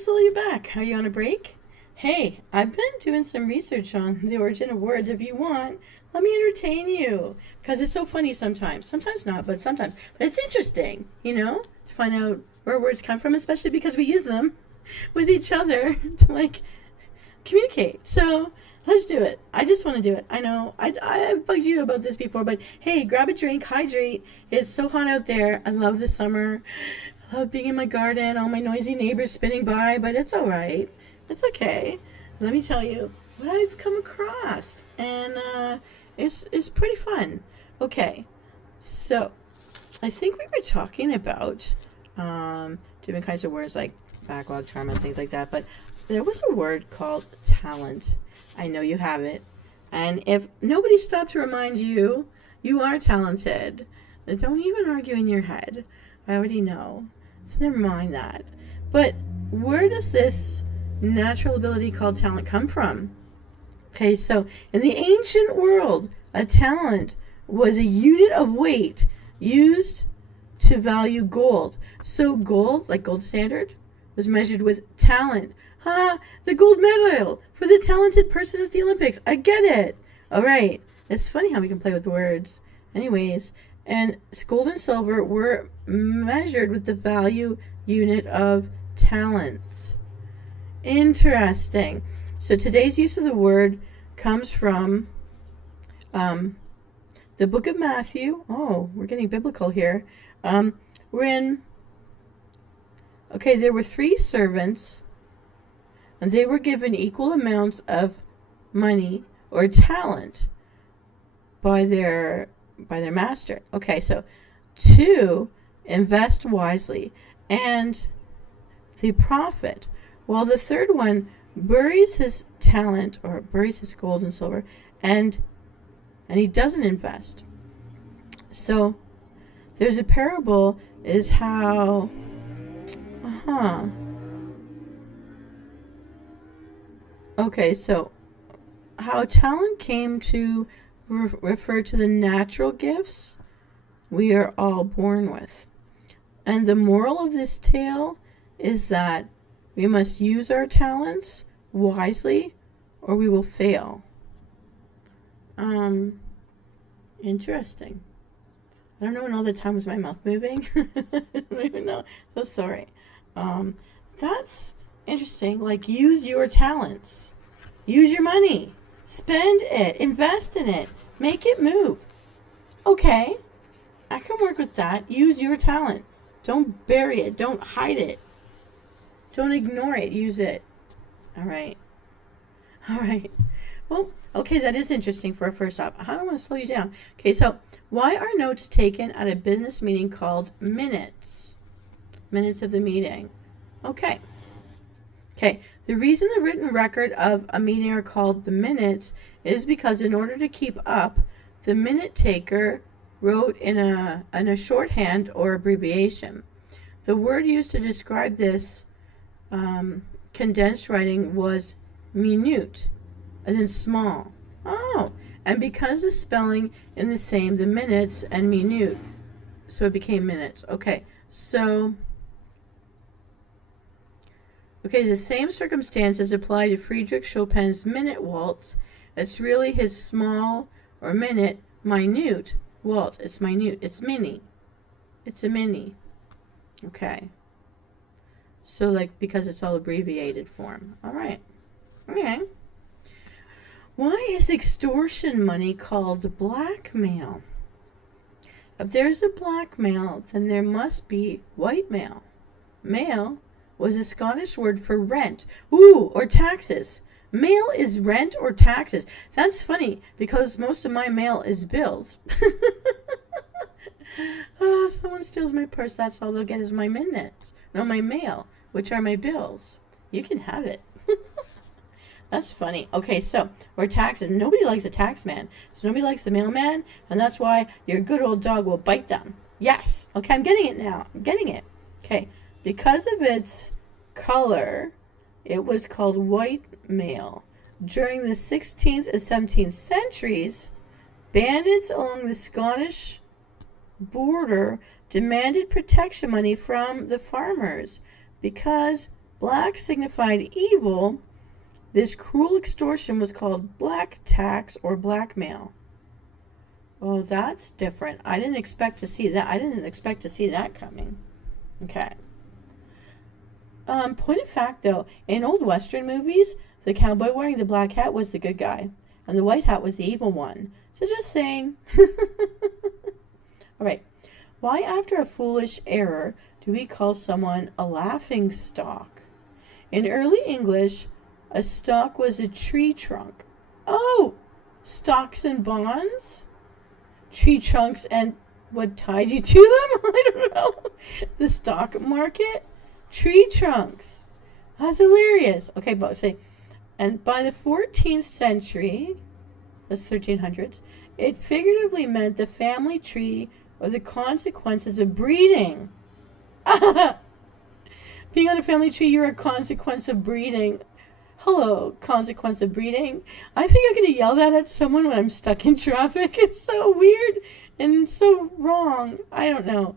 Msoul, you're back. Are you on a break? Hey, I've been doing some research on the origin of words. If you want, let me entertain you. Because it's so funny sometimes. Sometimes not, but sometimes. But it's interesting, to find out where words come from, especially because we use them with each other to, communicate. So let's do it. I just want to do it. I know I've bugged you about this before, but hey, grab a drink, hydrate. It's so hot out there. I love the summer. I love being in my garden, all my noisy neighbors spinning by, but it's all right. It's okay. Let me tell you what I've come across, and it's pretty fun. Okay, so I think we were talking about different kinds of words like backlog, charm, and things like that, but there was a word called talent. I know you have it, and if nobody stopped to remind you, you are talented. Don't even argue in your head. I already know. So never mind that. But where does this natural ability called talent come from? Okay, so in the ancient world, a talent was a unit of weight used to value gold. So gold, like gold standard, was measured with talent. The gold medal for the talented person at the Olympics. I get it. All right. It's funny how we can play with words. Anyways, and gold and silver were measured with the value unit of talents. Interesting. So today's use of the word comes from the book of Matthew. Oh, we're getting biblical here. There were 3 servants, and they were given equal amounts of money or talent by their master. Okay, so 2 invest wisely and the profit, while the third one buries his talent or buries his gold and silver and he doesn't invest. So there's a parable is how okay, so how talent came to refer to the natural gifts we are all born with. And the moral of this tale is that we must use our talents wisely or we will fail. Interesting. I don't know when all the time was my mouth moving. I don't even know. So sorry. That's interesting. Like, use your talents. Use your money. Spend it. Invest in it. Make it move. Okay. I can work with that. Use your talent. Don't bury it. Don't hide it. Don't ignore it. Use it. All right. All right. Well, okay, that is interesting for a first stop. I don't want to slow you down. Okay, so why are notes taken at a business meeting called minutes? Minutes of the meeting. Okay. Okay, the reason the written record of a meeting are called the minutes is because in order to keep up, the minute taker wrote in a shorthand or abbreviation. The word used to describe this condensed writing was minute, as in small. Oh, and because the spelling in the same, the minutes and minute, so it became minutes. Okay, so the same circumstances apply to Friedrich Chopin's minute waltz. It's really his small or minute waltz. It's minute. It's mini. It's a mini. Okay. So because it's all abbreviated form. All right. Okay. Why is extortion money called blackmail? If there's a blackmail, then there must be whitemail. Mail was a Scottish word for rent. Or taxes. Mail is rent or taxes. That's funny because most of my mail is bills. Someone steals my purse, that's all they'll get is my minutes. No, my mail, which are my bills. You can have it. That's funny. Okay, so, or taxes. Nobody likes a tax man. So nobody likes the mailman, and that's why your good old dog will bite them. Yes. Okay, I'm getting it now. I'm getting it. Okay, because of its color, it was called white mail. During the 16th and 17th centuries, bandits along the Scottish border demanded protection money from the farmers because Black signified evil. This cruel extortion was called black tax or blackmail. Oh, that's different. I didn't expect to see that. I didn't expect to see that coming. Okay. Point of fact, though, in old Western movies, the cowboy wearing the black hat was the good guy, and the white hat was the evil one. So just saying. All right. Why, after a foolish error, do we call someone a laughing stock? In early English, a stock was a tree trunk. Oh, stocks and bonds? Tree trunks and what tied you to them? I don't know. The stock market? Tree trunks. That's hilarious. Okay, but say, and by the 14th century, that's 1300s, it figuratively meant the family tree or the consequences of breeding. Being on a family tree, you're a consequence of breeding. Hello, consequence of breeding. I think I'm going to yell that at someone when I'm stuck in traffic. It's so weird and so wrong. I don't know.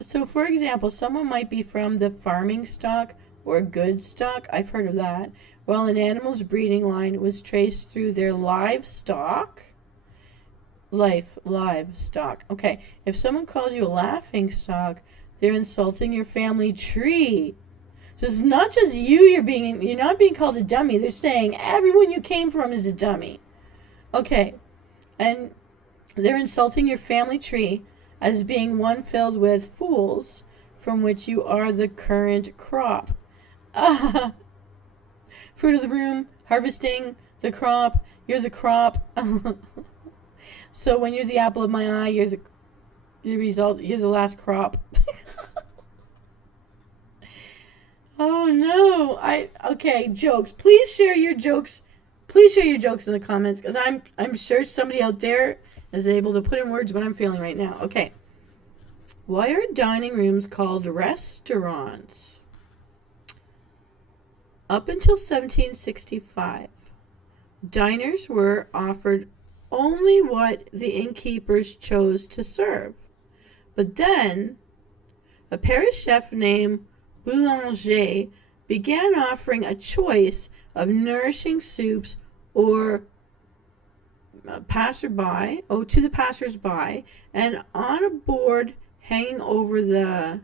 So, for example, someone might be from the farming stock or good stock. I've heard of that. While an animal's breeding line was traced through their livestock. Livestock. Okay, if someone calls you a laughing stock, they're insulting your family tree. So it's not just you're not being called a dummy. They're saying everyone you came from is a dummy. Okay, and they're insulting your family tree as being one filled with fools, from which you are the current crop. Fruit of the room, harvesting the crop. You're the crop. So when you're the apple of my eye, you're the result. You're the last crop. Oh no! Okay, jokes. Please share your jokes. Please share your jokes in the comments, because I'm sure somebody out there is able to put in words what I'm feeling right now. Okay. Why are dining rooms called restaurants? Up until 1765, diners were offered only what the innkeepers chose to serve. But then, a Paris chef named Boulanger began offering a choice of nourishing soups or to the passersby, and on a board hanging over the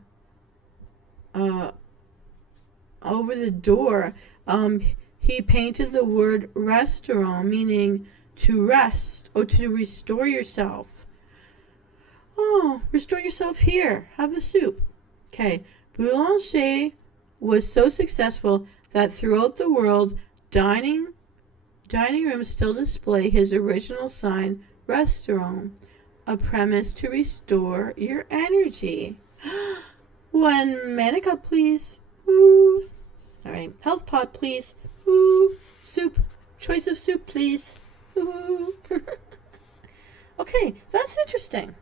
door, he painted the word restaurant, meaning to rest or to restore yourself. Oh, restore yourself here. Have a soup. Okay. Boulanger was so successful that throughout the world, dining rooms still display his original sign, restaurant, a premise to restore your energy. One manica, please. Ooh. All right. Health pot, please. Ooh. Soup. Choice of soup, please. Ooh. Okay, that's interesting.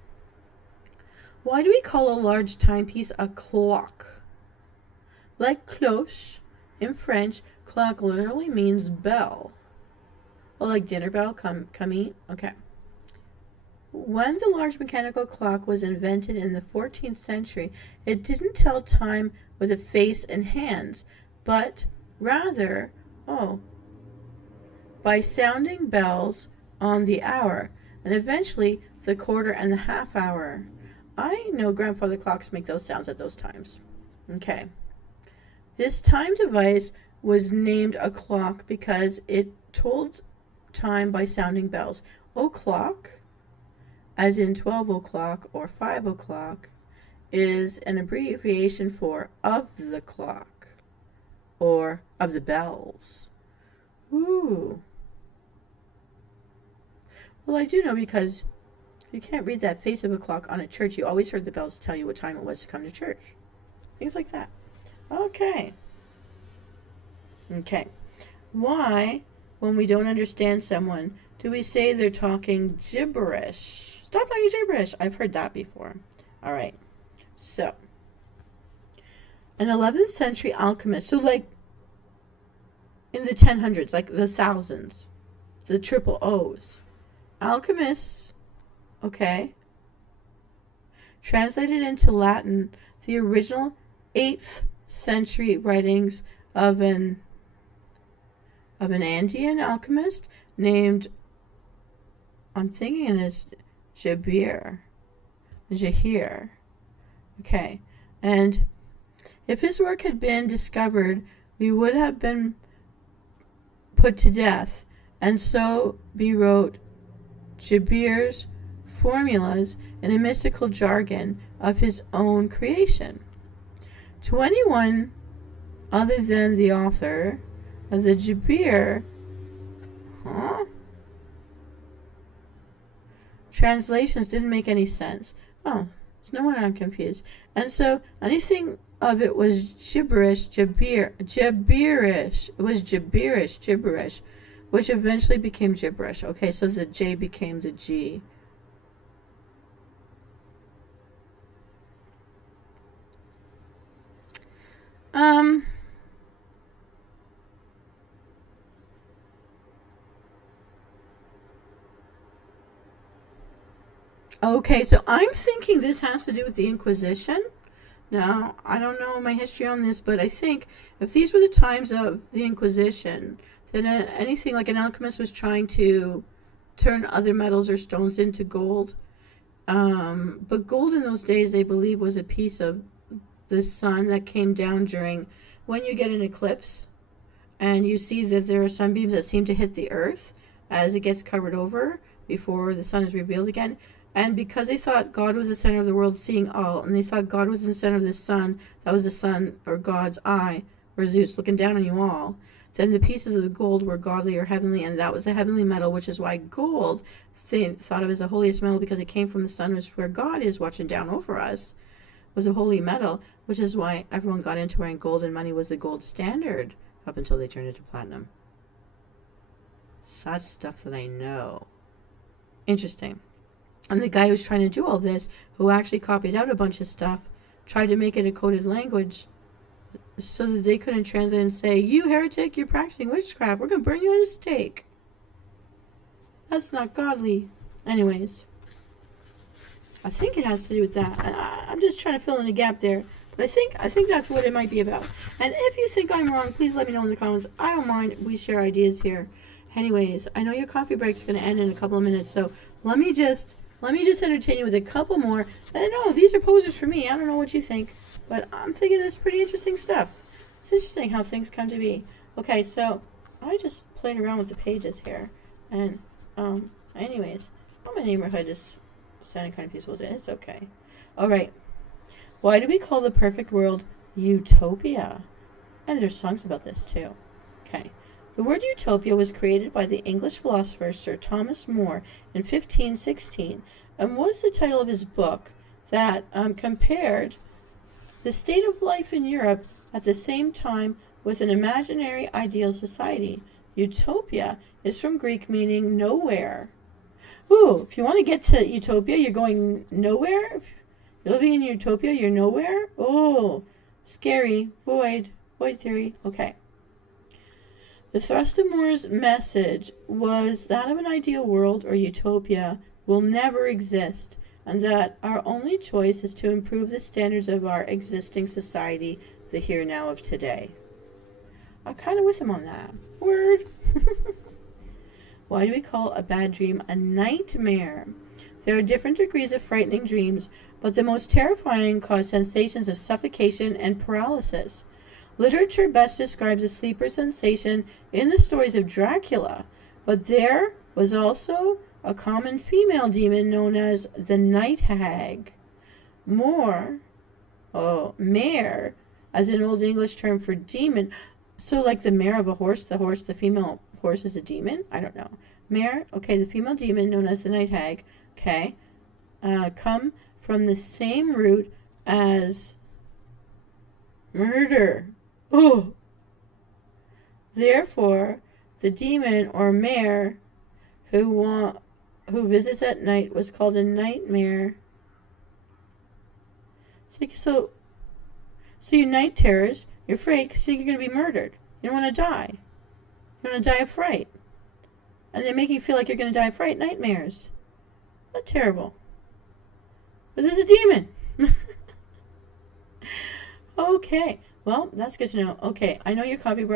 Why do we call a large timepiece a clock? Like cloche in French, clock literally means bell. Well, like dinner bell, come eat. Okay. When the large mechanical clock was invented in the 14th century, it didn't tell time with a face and hands, but rather, by sounding bells on the hour, and eventually the quarter and the half hour. I know grandfather clocks make those sounds at those times. Okay. This time device was named a clock because it told time by sounding bells. O'clock, as in 12 o'clock or 5 o'clock, is an abbreviation for of the clock or of the bells. Ooh. Well, I do know, because you can't read that face of a clock on a church. You always heard the bells tell you what time it was to come to church. Things like that. Okay. Why, when we don't understand someone, do we say they're talking gibberish? Stop talking gibberish. I've heard that before. All right. So, an 11th century alchemist, so like in the 1000s, like the thousands, the triple O's, alchemists, translated into Latin the original 8th century writings of an Andean alchemist named, I'm thinking it is Jahir. Okay. And if his work had been discovered, we would have been put to death. And so he wrote Jahir's formulas in a mystical jargon of his own creation. To anyone other than the author of the Jahir, translations didn't make any sense. Oh, it's no wonder I'm confused. And so anything of it was gibberish, It was gibberish, which eventually became gibberish. Okay, so the J became the G. Okay, so I'm thinking this has to do with the Inquisition. Now, I don't know my history on this, but I think if these were the times of the Inquisition, then anything like an alchemist was trying to turn other metals or stones into gold. But gold in those days, they believe, was a piece of the sun that came down during when you get an eclipse, and you see that there are sunbeams that seem to hit the earth as it gets covered over before the sun is revealed again. And because they thought God was the center of the world, seeing all, and they thought God was in the center of the sun, that was the sun or God's eye, or Zeus looking down on you all, then the pieces of the gold were godly or heavenly, and that was a heavenly metal, which is why gold, thought of as the holiest metal because it came from the sun, which is where God is watching down over us, was a holy metal, which is why everyone got into wearing gold, and money was the gold standard up until they turned it to platinum. That's stuff that I know. Interesting. And the guy who's trying to do all this, who actually copied out a bunch of stuff, tried to make it a coded language so that they couldn't translate and say, "You heretic, you're practicing witchcraft. We're going to burn you at a stake." That's not godly. Anyways, I think it has to do with that. I'm just trying to fill in a gap there. But I think that's what it might be about. And if you think I'm wrong, please let me know in the comments. I don't mind. We share ideas here. Anyways, I know your coffee break's going to end in a couple of minutes, so let me just entertain you with a couple more. And no, these are posers for me. I don't know what you think, but I'm thinking this is pretty interesting stuff. It's interesting how things come to be. Okay, so I just played around with the pages here, and anyways, my neighborhood is sounding kind of peaceful today. It's okay. All right. Why do we call the perfect world utopia? And there's songs about this too. Okay. The word utopia was created by the English philosopher Sir Thomas More in 1516 and was the title of his book that compared the state of life in Europe at the same time with an imaginary ideal society. Utopia is from Greek meaning nowhere. Ooh, if you want to get to utopia, you're going nowhere? If you're living in utopia, you're nowhere? Oh, scary. Void theory. Okay. The thrust of More's message was that of an ideal world or utopia will never exist, and that our only choice is to improve the standards of our existing society, the here and now of today. I'm kind of with him on that. Word. Why do we call a bad dream a nightmare? There are different degrees of frightening dreams, but the most terrifying cause sensations of suffocation and paralysis. Literature best describes a sleeper sensation in the stories of Dracula, but there was also a common female demon known as the night hag. Mare, as an Old English term for demon. So like the mare of a horse, the female horse is a demon? I don't know. Mare, okay, the female demon known as the night hag, okay, come from the same root as murder. Oh. Therefore, the demon or mare who visits at night was called a nightmare. So you night terrors, you're afraid because you're going to be murdered. You don't want to die. You want to die of fright. And they make you feel like you're going to die of fright. Nightmares. Not terrible. But this is a demon. Okay. Well, that's good to know. Okay, I know your coffee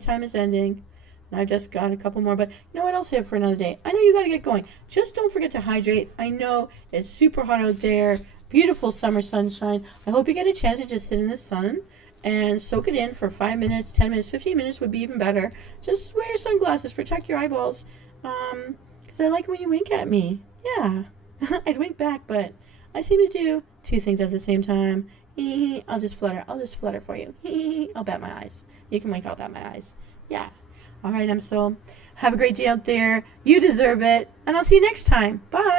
time is ending. And I've just got a couple more, but you know what? I'll save for another day. I know you got to get going. Just don't forget to hydrate. I know it's super hot out there. Beautiful summer sunshine. I hope you get a chance to just sit in the sun and soak it in for 5 minutes, 10 minutes, 15 minutes would be even better. Just wear your sunglasses, protect your eyeballs. Because I like when you wink at me. Yeah. I'd wink back, but I seem to do two things at the same time. I'll just flutter. I'll just flutter for you. I'll bat my eyes. You can wink, I'll bat my eyes. Yeah. All right, Msoul. Have a great day out there. You deserve it. And I'll see you next time. Bye.